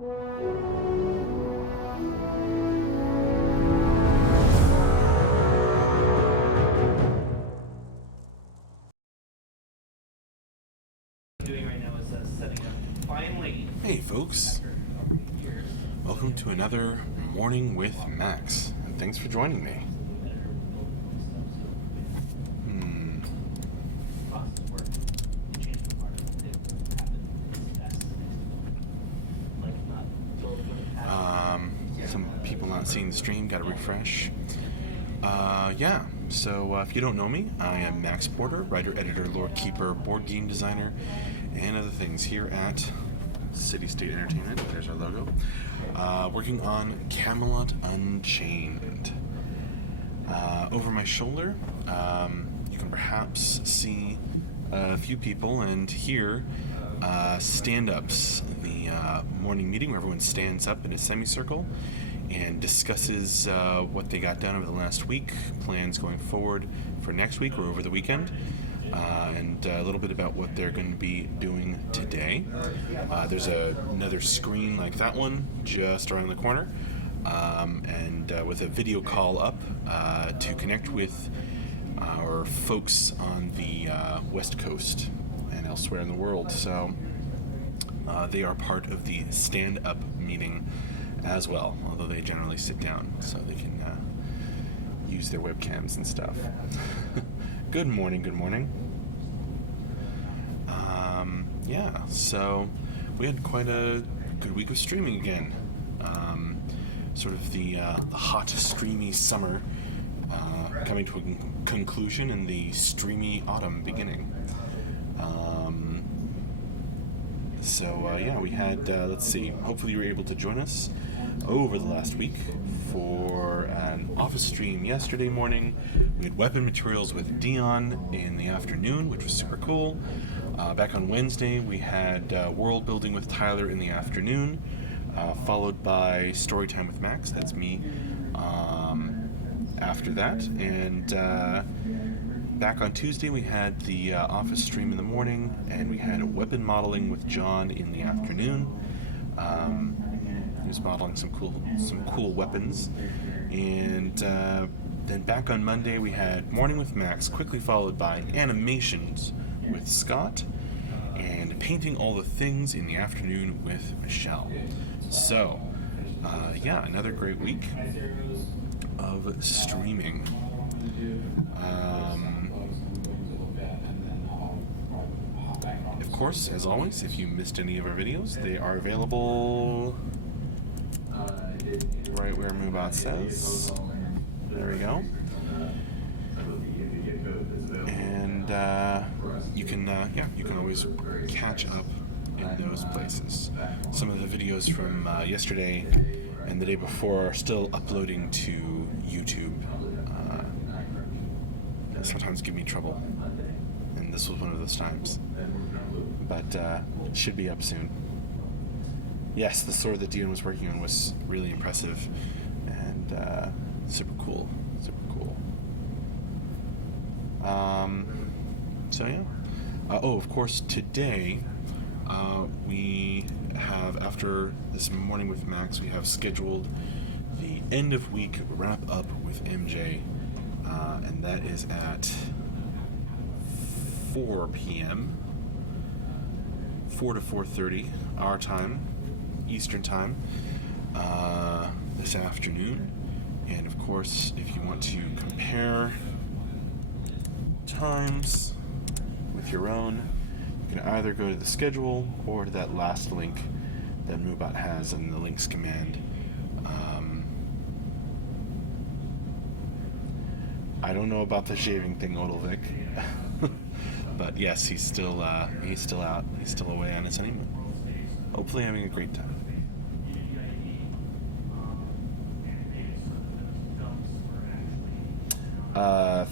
Hey folks, welcome to another Morning with Max, and thanks for joining me. Some people not seeing the stream, gotta refresh. So if you don't know me, I am Max Porter, writer, editor, lore keeper, board game designer, and other things here at City State Entertainment. There's our logo. Working on Camelot Unchained. Over my shoulder, you can perhaps see a few people and hear stand-ups, the morning meeting where everyone stands up in a semicircle and discusses what they got done over the last week, plans going forward for next week or over the weekend, and a little bit about what they're going to be doing today. There's another screen like that one just around the corner, and with a video call up to connect with our folks on the West Coast and elsewhere in the world. So they are part of the stand-up meeting as well, although they generally sit down so they can use their webcams and stuff. Good morning. So we had quite a good week of streaming again. Sort of the hot, streamy summer coming to a conclusion and the streamy autumn beginning. We had, hopefully you were able to join us over the last week for an office stream yesterday morning. We had weapon materials with Dion in the afternoon, which was super cool. Back on Wednesday, we had world building with Tyler in the afternoon, followed by story time with Max, that's me, after that. And back on Tuesday, we had the office stream in the morning, and we had a weapon modeling with John in the afternoon. He was modeling some cool weapons. And then back on Monday, we had morning with Max, quickly followed by animations with Scott, and painting all the things in the afternoon with Michelle. So, another great week of streaming. Of course, as always, if you missed any of our videos, they are available right where Moobot says. There we go. And you can always catch up in those places. Some of the videos from yesterday and the day before are still uploading to YouTube. Sometimes give me trouble, and this was one of those times. But it should be up soon. Yes, the sword that Dion was working on was really impressive and super cool. Of course, today we have, after this morning with Max, we have scheduled the end of week wrap up with MJ, and that is at 4 p.m. 4 to 4:30 our time, Eastern time, this afternoon. And of course, if you want to compare times with your own, you can either go to the schedule or to that last link that Moobot has in the links command. I don't know about the shaving thing, Odilvik. But yes, he's still out. He's still away on his honeymoon. Hopefully having a great time.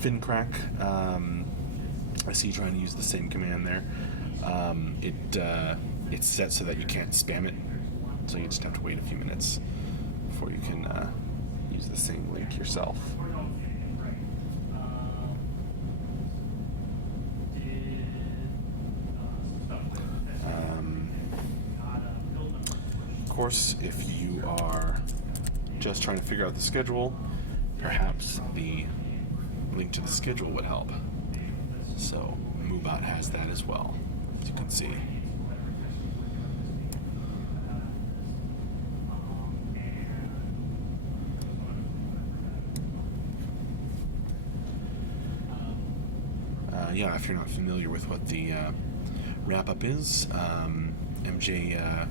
FinCrack. I see you trying to use the same command there. It's set so that you can't spam it, so you just have to wait a few minutes before you can use the same link yourself. Of course, if you are just trying to figure out the schedule, perhaps the link to the schedule would help. So MooBot has that as well, as you can see. Yeah, if you're not familiar with what the wrap-up is, MJ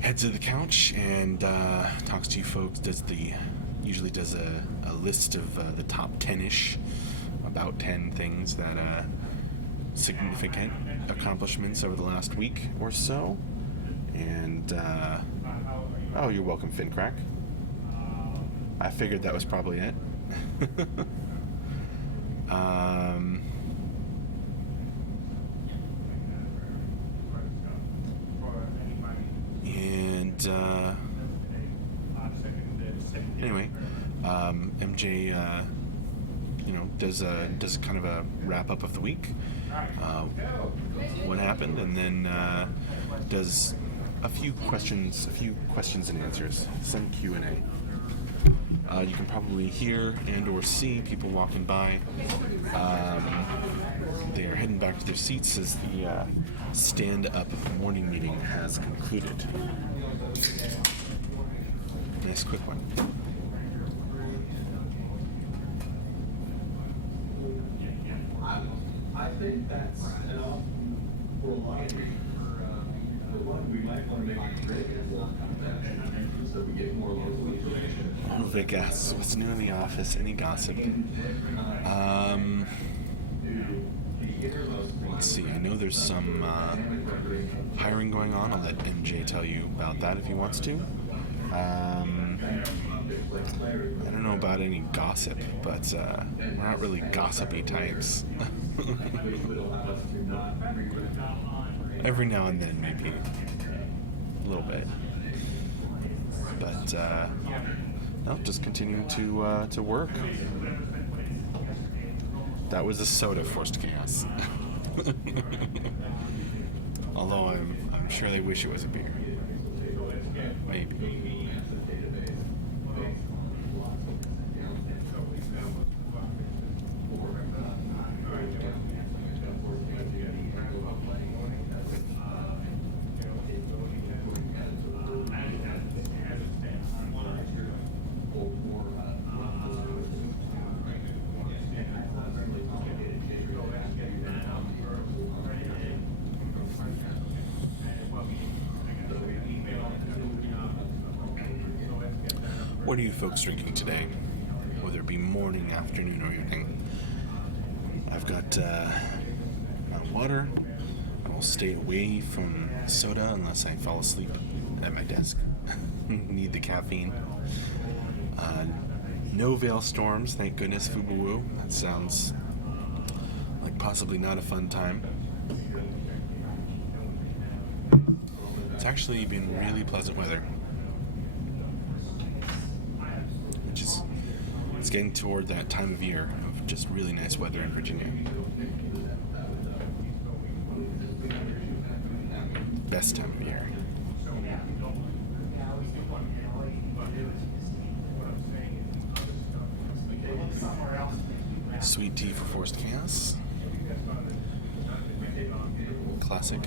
heads to the couch and talks to you folks, usually does a list of the top 10-ish, about 10 things that significant accomplishments over the last week or so. And, oh, you're welcome, Fincrack. I figured that was probably it. Anyway, MJ, does kind of a wrap up of the week, what happened, and then does a few questions and answers, some Q&A. You can probably hear and or see people walking by. They are heading back to their seats as the stand-up morning meeting has concluded. Nice quick one. I think that's enough for a lot of people. We might want to make it great so we get more local information. Vic asks, what's new in the office? Any gossip? Let's see. I know there's some hiring going on. I'll let MJ tell you about that if he wants to. I don't know about any gossip, but we're not really gossipy types. Every now and then, maybe a little bit, but no, just continuing to work. That was a soda, Forced Chaos. Although I'm sure they wish it was a beer. Maybe. What are you folks drinking today? Whether it be morning, afternoon, or evening. I've got my water. I will stay away from soda unless I fall asleep at my desk. Need the caffeine. No Veil Storms, thank goodness, Fubuwu. That sounds like possibly not a fun time. It's actually been really pleasant weather. It's getting toward that time of year of just really nice weather in Virginia. Best time of year. Sweet tea for Forced Chaos. Classic.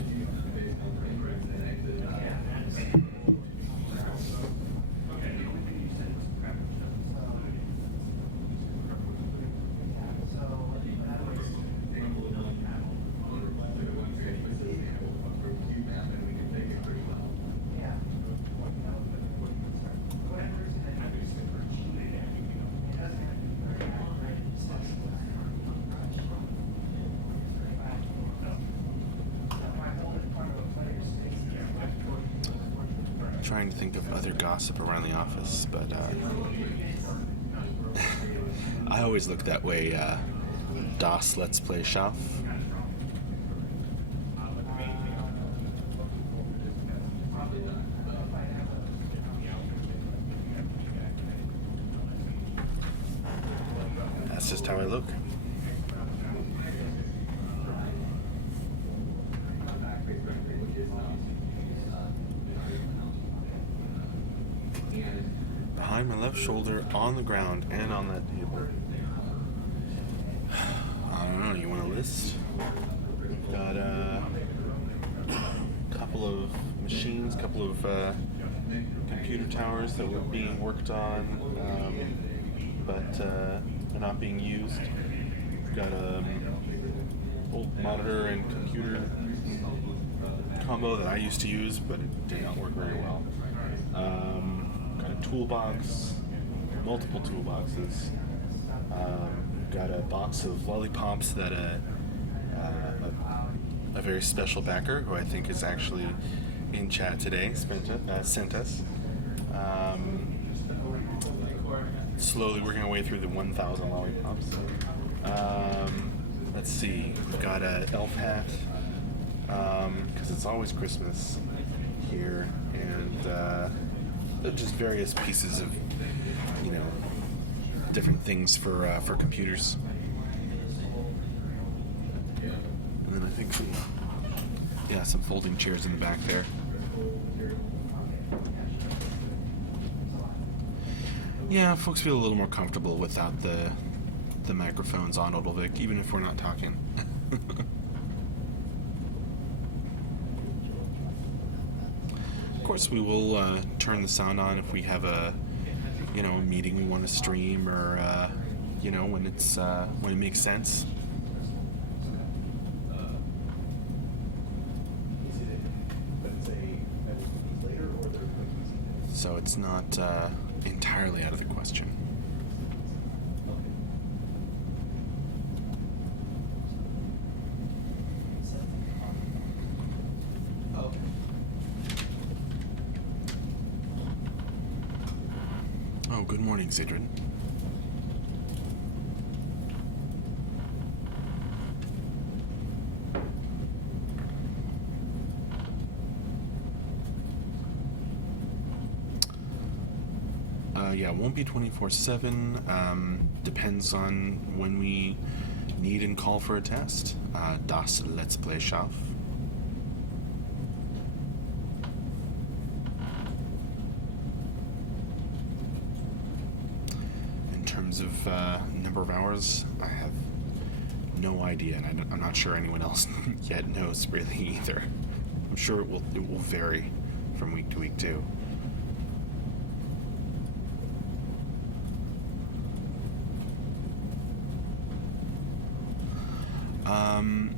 Trying to think of other gossip around the office, but I always look that way. DOS Let's Play Schaff. That's just how I look. left shoulder on the ground and on that table. I don't know. You want a list? We've got a couple of machines, couple of computer towers that were being worked on, but they're not being used. We've got a old monitor and computer combo that I used to use, but it did not work very well. Got a toolbox, multiple toolboxes. Got a box of lollipops that a very special backer, who I think is actually in chat today, sent us. Slowly working our way through the 1,000 lollipops. Let's see, we've got an elf hat, because it's always Christmas here, and just various pieces of, different things for computers. And then I think some folding chairs in the back there. Yeah, folks feel a little more comfortable without the microphones on Odilvik, even if we're not talking. Of course, we will turn the sound on if we have a meeting we want to stream, or when it makes sense. So it's not entirely out of the question. Oh, good morning, Sidrid. Yeah, it won't be 24/7. Depends on when we need and call for a test. Das Let's Play Schaff. In terms of number of hours, I have no idea, and I'm not sure anyone else yet knows really either. I'm sure it will vary from week to week too.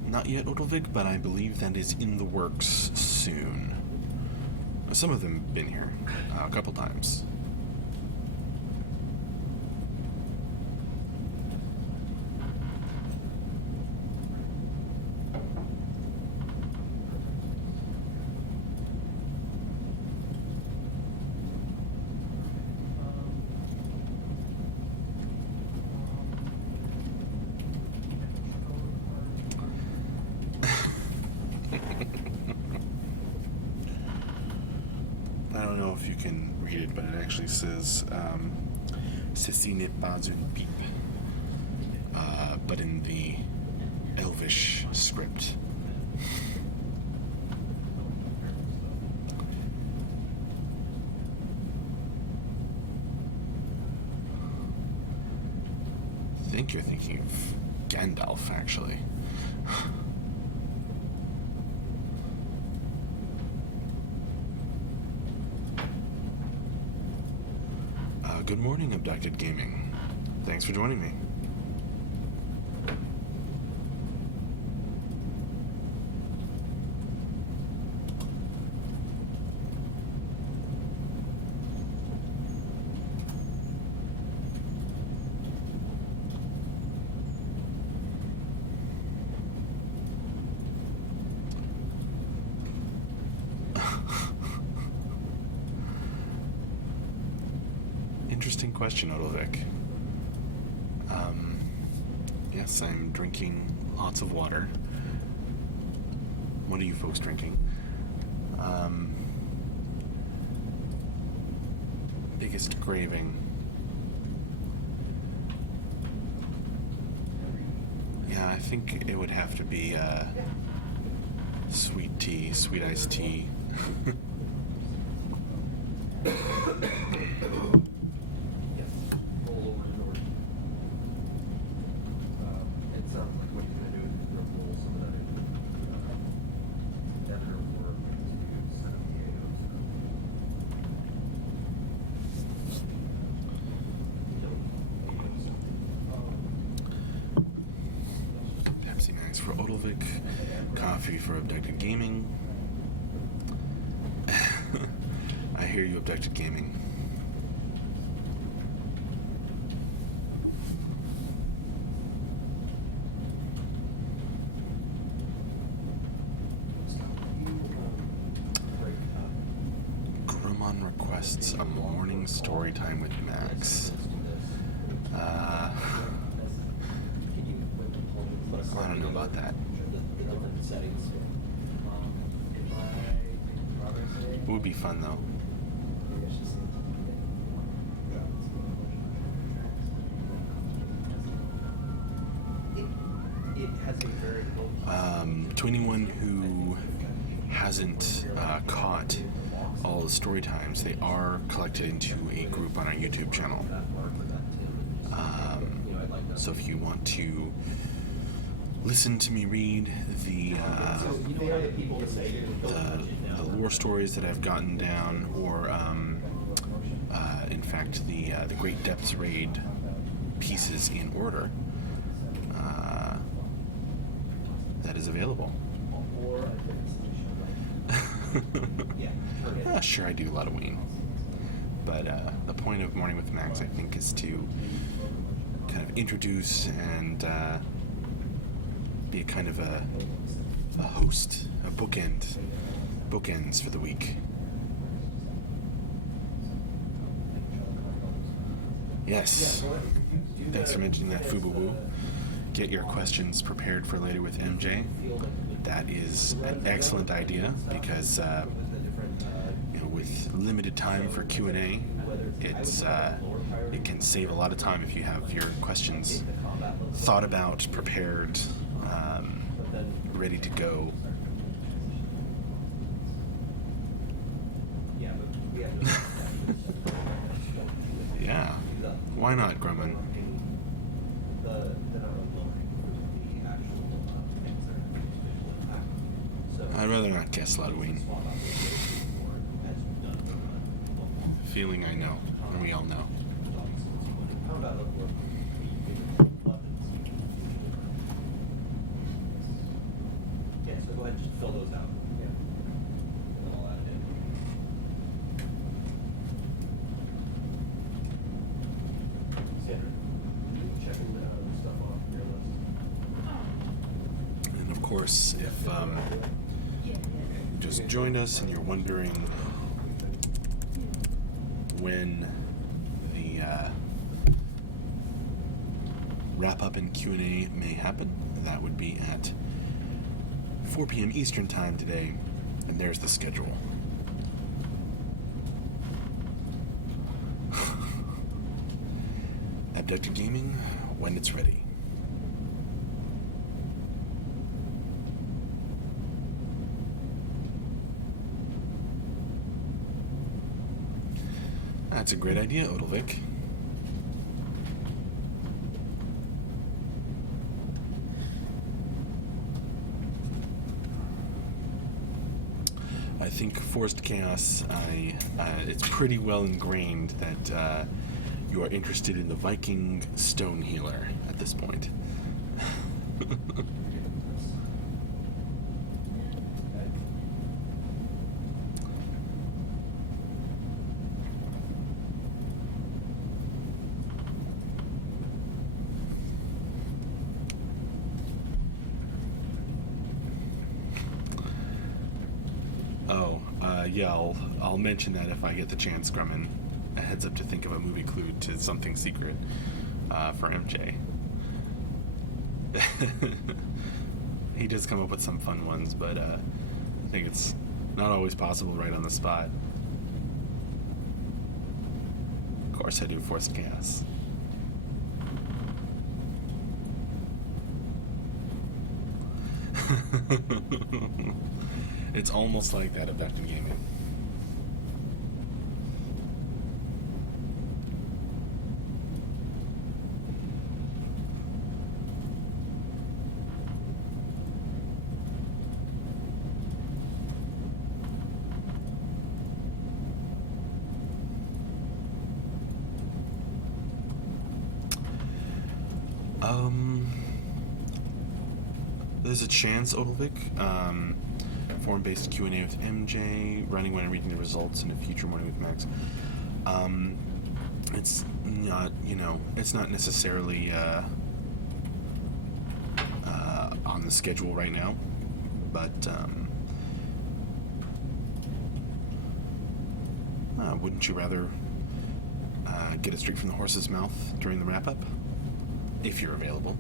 Not yet, Odilvik, but I believe that is in the works soon. Some of them have been here a couple times. I don't know if you can read it, but it actually says Ceci n'est pas une pipe, but in the Elvish script. I think you're thinking of Gandalf, actually. Good morning, Abducted Gaming. Thanks for joining me. Interesting question, Odilvik. Yes, I'm drinking lots of water. What are you folks drinking? Biggest craving. Yeah, I think it would have to be sweet tea, sweet iced tea. for Odilvik, coffee for Abducted Gaming. I hear you, Abducted Gaming. Grumman requests a morning story time with Max. I don't know about that. It would be fun though. To anyone who hasn't caught all the story times, they are collected into a group on our YouTube channel. So if you want to listen to me read the lore stories that I've gotten down, or in fact the Great Depths Raid pieces in order, that is available. Sure, I do a lot of Ween, but the point of Morning with Max, I think, is to kind of introduce and be a kind of a host, a bookends for the week. Yes. Thanks for mentioning that, Fububu. Get your questions prepared for later with MJ. That is an excellent idea because with limited time for Q&A, it can save a lot of time if you have your questions thought about, prepared, ready to go. Yeah, why not, Grumman? I'd rather not guess Ludwig. Feeling I know, and we all know. Yeah, so go ahead and just fill those out. Yeah. And I'll add it in. Sandra, checking the stuff off your list. And of course, if you just joined us and you're wondering when the wrap-up and Q&A may happen, that would be at 4 p.m. Eastern Time today, and there's the schedule. Abducted Gaming, when it's ready. That's a great idea, Odilvik. I think Forced Chaos, it's pretty well ingrained that you are interested in the Viking Stone Healer at this point. Yeah, I'll mention that if I get the chance, Grumman. A heads up to think of a movie clue to something secret for MJ. He does come up with some fun ones, but I think it's not always possible right on the spot. Of course I do Forced Chaos. It's almost like that Abducted Gaming. There's a chance, Odilvik. Forum-based Q&A with MJ, running when I'm reading the results, and a future morning with Max. It's not, it's not necessarily on the schedule right now, but wouldn't you rather get it straight from the horse's mouth during the wrap-up, if you're available?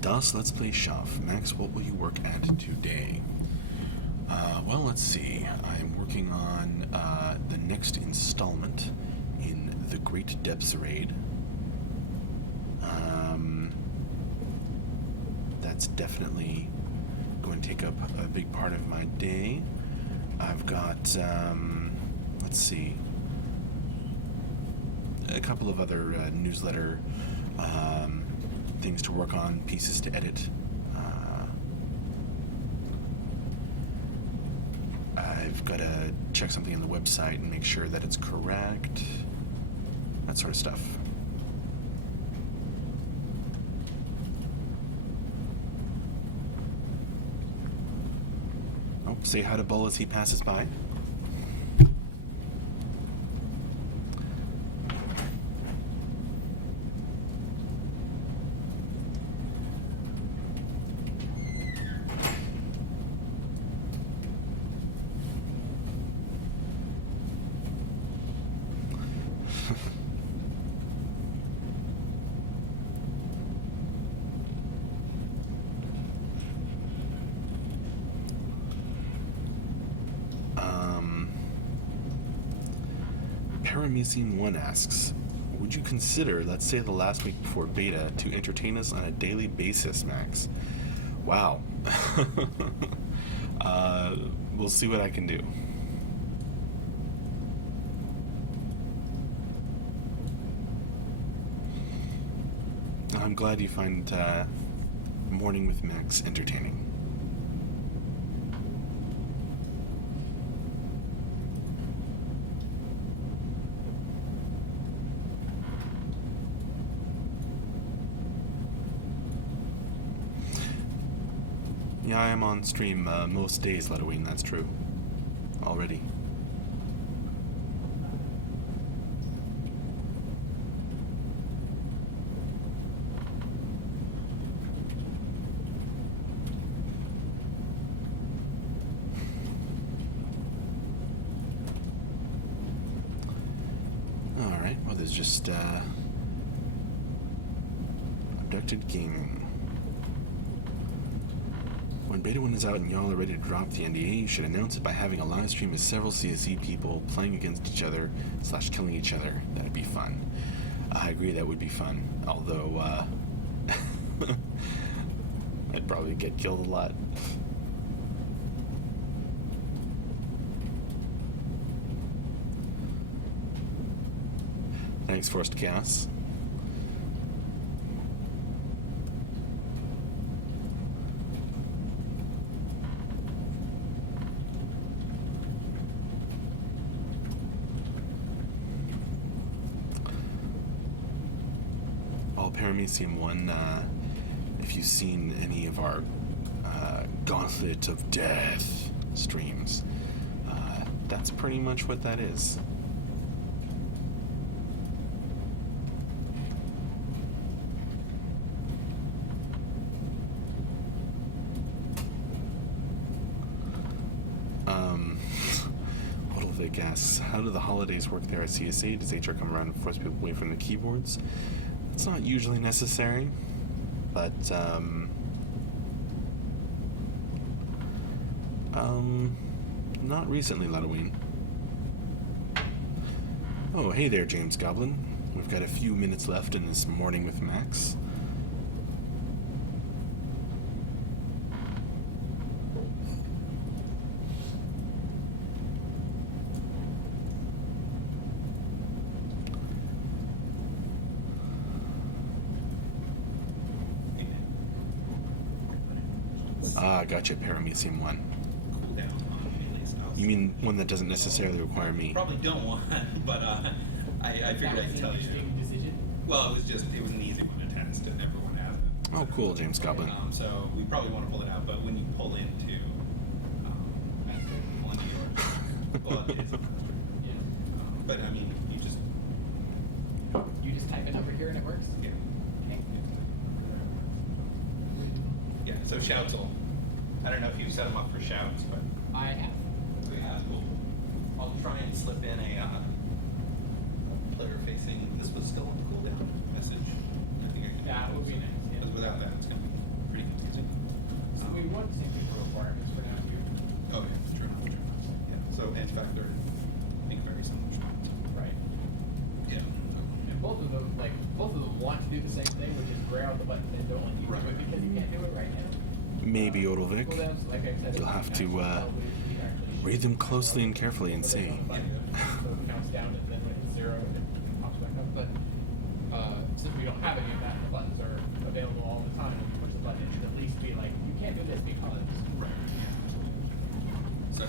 Das, let's play Schaff. Max, what will you work at today? Well, let's see. I'm working on the next installment in the Great Depths Raid. That's definitely going to take up a big part of my day. I've got, let's see, a couple of other newsletter things to work on, pieces to edit. I've got to check something on the website and make sure that it's correct. That sort of stuff. Oh, say hi to Bull as he passes by. Paramecian1 asks, would you consider, let's say the last week before beta, to entertain us on a daily basis, Max? Wow. We'll see what I can do. I'm glad you find Morning with Max entertaining. Yeah, I am on stream most days, Letoween, that's true. Already. Alright, well there's just Abducted Gaming. When Beta 1 is out and y'all are ready to drop the NDA, you should announce it by having a live stream with several CSE people playing against each other / killing each other. That'd be fun. I agree, that would be fun. Although, I'd probably get killed a lot. Thanks, Forced Chaos. Paramecian1, if you've seen any of our Gauntlet of Death streams, that's pretty much what that is. Odilvik asks, how do the holidays work there at CSA? Does HR come around and force people away from the keyboards? It's not usually necessary, but not recently, Letoween. Oh, hey there, James Goblin. We've got a few minutes left in this Morning with Max. Ah, gotcha, Paramecian1. Cool down on melee styles. You mean one that doesn't necessarily require me? Probably don't want, but I figured I could tell you. Decision. Well, it was an easy one to attack. test, and everyone has it. Oh, cool, James Goblin. So we probably want to pull it out, but when you pull into yours, well, it is. But I mean, You just type it over here and it works? yeah. Okay. Yeah, so shouts will, I don't know if you set them up for shouts, but I have. yeah, cool. I'll try and slip in a player facing, this was still on the cooldown message. I think I can. That would be nice, yeah. Because without that, it's going to be pretty confusing. So we want the same people requirements for now too. Oh, yeah, true. Yeah, so in fact, they're, I think, very similar shouts. Right. Yeah. And both of them want to do the same thing, which is gray out the buttons and don't let you do it because you can't do it right now. Maybe Odalvic. Cooldowns, like I said, You'll have to actually read them closely and carefully and see. So it counts down and then when it's 0 it pops back up. But since we don't have any of that, the buttons are available all the time. When you push the button, it should at least be like, you can't do this because. So,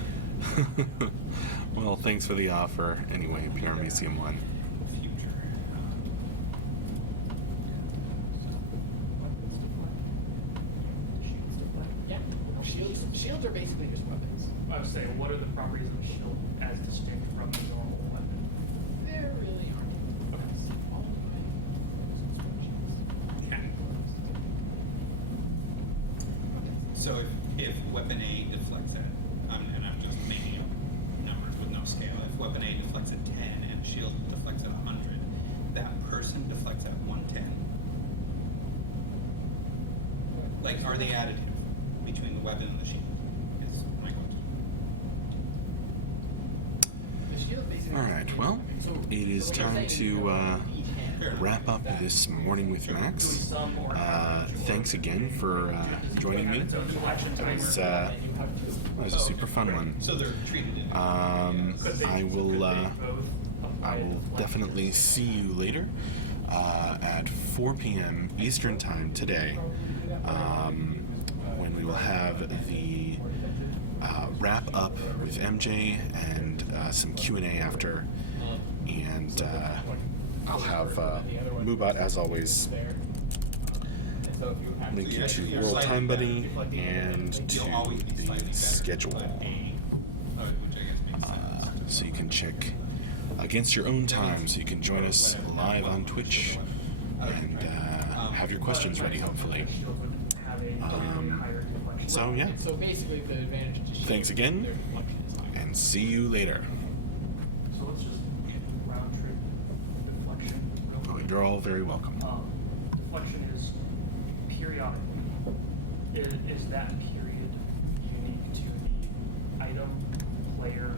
Well, thanks for the offer. Anyway, PR Museum 1. future. Yeah. Shields are basically just weapons. I was saying, what are the properties of a shield as distinct from a normal weapon? There really aren't. All of my Yeah. So if weapon A deflects at, and I'm just making up numbers with no scale, if weapon A deflects at 10 and shield deflects at 100, that person deflects at 110. Like, are they additive between the weapon and the shield? Is my question. The shield basically. All right, well, it is time to wrap up this morning with Max. Thanks again for joining me. It was a super fun one. So they're treated in. I will definitely see you later at 4 p.m. Eastern Time today, when we will have the wrap up with MJ and some Q&A after, and I'll have Moobot, as always, link you to World Time Buddy and to the schedule, so you can check against your own time, so you can join us live on Twitch and have your questions ready, hopefully. So yeah, So basically, the advantage to shield thanks again, their deflection is higher. and see you later. So let's just round trip deflection. real Oh, quick. you're all very welcome. Deflection is periodic. Is that period unique to the item, player,